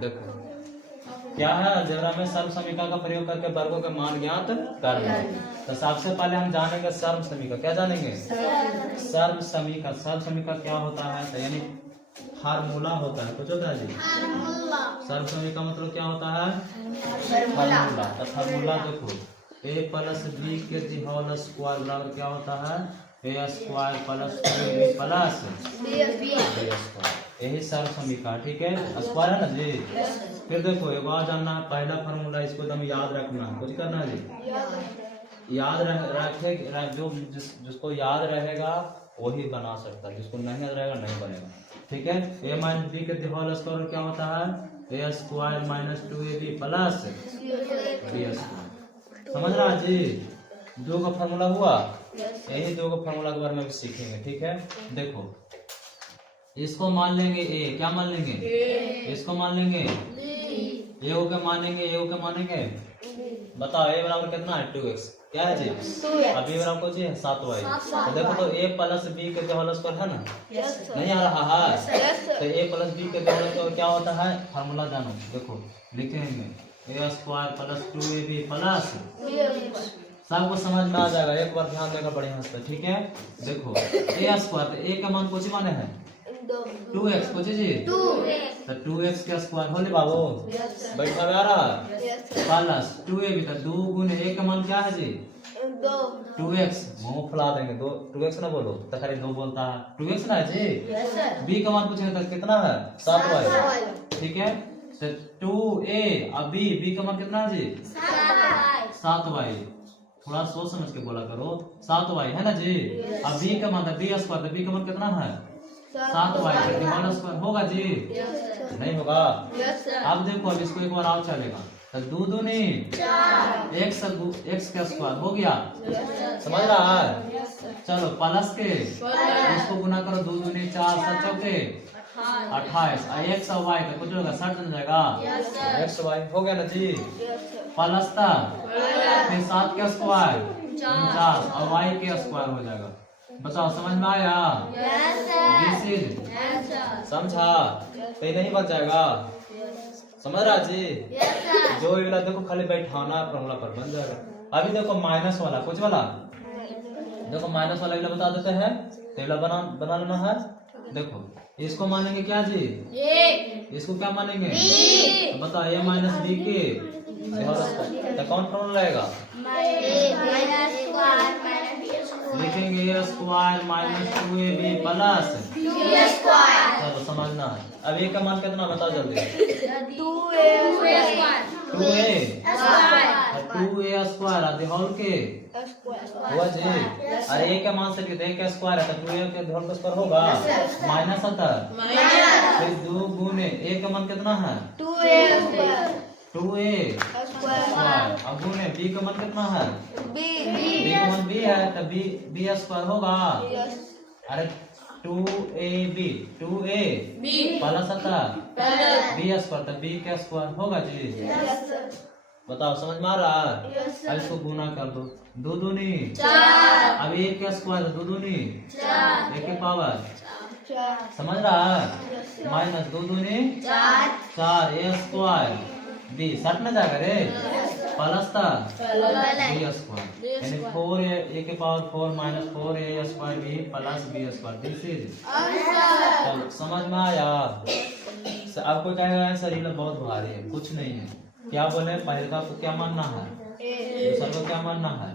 देखो क्या है, अलजेब्रा में सर्व समीकरण का प्रयोग करके वर्गों के मान ज्ञात करना है। तो सबसे पहले हम जानेंगे सर्व समीकरण। क्या जानेंगे? सर्व समीकरण। सर्व समीकरण क्या होता है? तो यानी फार्मूला होता है। कुछ होता है जी? सर्व समीकरण मतलब क्या होता है? फार्मूला। तो फार्मूला देखो, a प्लस बी के होल स्क्वायर बराबर क्या होता है? a square plus 2b plus b square. यही सर्व समीकरण। ठीक है, स्क्वायर है ना जी। फिर देखो एक बार जानना है, पहला फार्मूला इसको एकदम याद रखना है। कुछ करना है जी, याद रखे। जो जिसको याद रहेगा वही बना सकता है, जिसको नहीं याद रहेगा नहीं बनेगा। ठीक है, a माइनस बी के होल स्क्वायर क्या होता है? a square minus 2ab plus b square. समझ रहा है जी? दो का फार्मूला हुआ। यही दो का फार्मूला के बारे में भी सीखेंगे। ठीक है, देखो इसको मान लेंगे a। क्या मान लेंगे? इसको मान लेंगे a को। क्या मानेंगे? a को क्या मानेंगे? बताओ a बराबर कितना है? 2x। क्या है जी? अभी बराबर को जी 7y। तो देखो तो a प्लस b के होल स्क्वायर है ना? नहीं आ रहा है? तो a प्लस b के होल स्क्वायर क्या होता है? फार्मूला जानो। देखो लिखेंगे a square plus 2ab plus. सबको समझ में आ जाएगा, एक बार ध्यान देगा बढ़िया से। ठीक है, देखो a स्क्वायर, तो a का मान कुछ माने है 2x। कुछ जी तो 2x का स्क्वायर होले बाबू बैठा आ रहा प्लस 2ab। तो 2 गुने a का मान क्या है जी? 2x। मुंह फुला देंगे। 2x ना बोलो तो खाली 2 बोलता है। 2x ना है जी। b का मान पूछेंगे तो कितना है? 7y। ठीक है, तो 2a और b का मान कितना है जी? 7y। थोड़ा सोच समझ के बोला करो। 7y है ना जी। अब b का मान b स्क्वायर, तो b का मान कितना है? 7y होल स्क्वायर होगा जी? नहीं होगा। अब देखो, अब इसको एक बार और चलेगा। तो 2 दूनी x का स्क्वायर हो गया। समझ रहा है? चलो प्लस के इसको गुना करो। 2 दूनी 4 7 चौके 28 x और y का कुछ होगा 60 बन जाएगा। x y हो गया ना जी। प्लस था फिर 7 का स्क्वायर 49 और y के स्क्वायर हो जाएगा। बताओ समझ में आया? समझा? तो नहीं बच जाएगा। समझ रहा जी? जो वाला देखो खाली बैठाना फॉर्मूला पर बन जाएगा। अभी देखो माइनस वाला, कुछ वाला देखो माइनस वाला बता देते हैं। तो बना लेना है। देखो इसको मानेंगे क्या जी? इसको क्या मानेंगे? तो बताओ a माइनस बी के तो कौन फॉर्मूला रहेगा? लिखेंगे a square minus 2ab plus b square. चलो समझना है। अब a का मान कितना बताओ जल्दी? 2a स्क्वायर आदि होल के हुआ जी। अरे a का मान से a का स्क्वायर है तो 2a के होल का स्क्वायर होगा। माइनस आता फिर 2 गुने a का मान कितना है? 2a square. अब गुने b का मान कितना है? b का मान b है तो b स्क्वायर होगा। अरे 2ab प्लस आता b स्क्वायर तो b का स्क्वायर होगा जी। बताओ समझ में आ रहा है? अब इसको गुना कर दो। 2 दूनी 4। अब 1 का स्क्वायर 2 दूनी 1 के पावर। समझ रहा है? माइनस 2 दूनी 4 a स्क्वायर b 60 में जाएगा रे। प्लस था b स्क्वायर यानी 4a के power 4 minus 4a square b plus b square. This is. चलो समझ में आया? आपको कहेगा सर ये बहुत भारी है। कुछ नहीं है। क्या बोले? पहले का आपको क्या मानना है? दूसरा को क्या मानना है?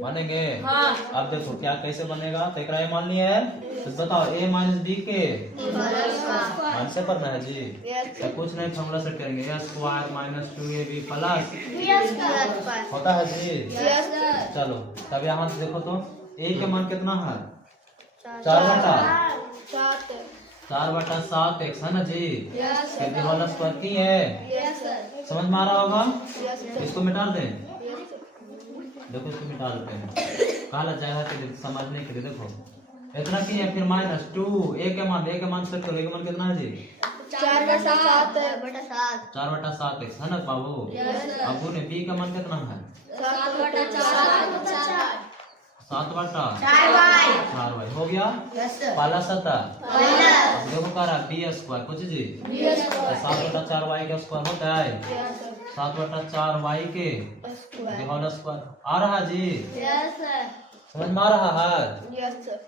मानेंगे? अब देखो क्या कैसे बनेगा। तो एक मान लिया है तो बताओ a माइनस बी के मान से पढ़ना है जी। तो कुछ नहीं फॉर्मूला सेट करेंगे। a square minus 2ab plus होता है जी। चलो तब यहाँ से देखो तो a का मान कितना है? 4/7x है ना जी। कितने होल स्क्वायर की है? समझ में आ रहा होगा? इसको मिटा दें। देखो इसको मिटा देते हैं। कहा जाएगा के लिए समझने के लिए। देखो इतना की है। फिर माइनस 2 a का मान सेट करो। a का मान कितना है जी? 4/7x है ना बाबू। अब गुने b का मान कितना है? 7 बटा 4 y 4y हो गया। यस सर पाला सता माइनस देखो करा b स्क्वायर कुछ जी b तो स्क्वायर 7 बटा 4y का स्क्वायर होता है यस सर 7 बटा 4y के स्क्वायर होल स्क्वायर आ रहा जी यस सर समझ में आ रहा है। यस सर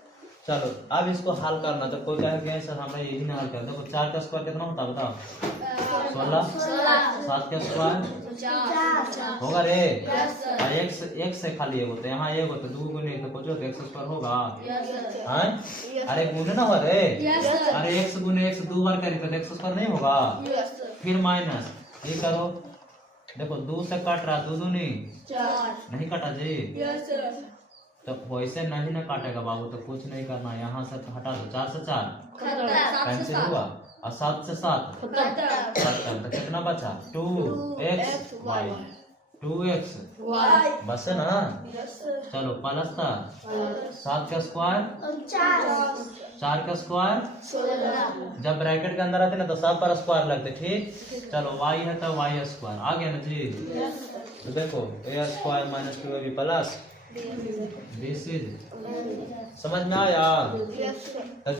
चलो अब इसको हल करना तो कोई कहे सर हमें यही ना हल कर देखो 4 का स्क्वायर कितना होता है बताओ 16 7 का स्क्वायर होगा रे और एक से खाली एक होता है यहाँ एक होता है 2 गुने तो कुछ होता x स्क्वायर होगा हैं अरे गुने ना हो रे अरे x गुने x 2 बार करें तो x स्क्वायर नहीं होगा फिर माइनस ये करो देखो 2 से कट रहा 2 दूनी 4 नहीं कटा जी यस सर तो वैसे नहीं ना काटेगा बाबू तो कुछ नहीं करना यहाँ से हटा दो 4 से 4 कैंसिल हुआ और 7 से 7 खत्म तो कितना बचा 2xy 2x y बस है ना। यस सर चलो प्लस था 7 का स्क्वायर 4 का स्क्वायर 16 जब ब्रैकेट के अंदर आते ना तो 7 पर स्क्वायर लगते ठीक। चलो y है तो y स्क्वायर आ गया ना जी। तो देखो a square minus 2ab plus this is समझ में आया। Yes sir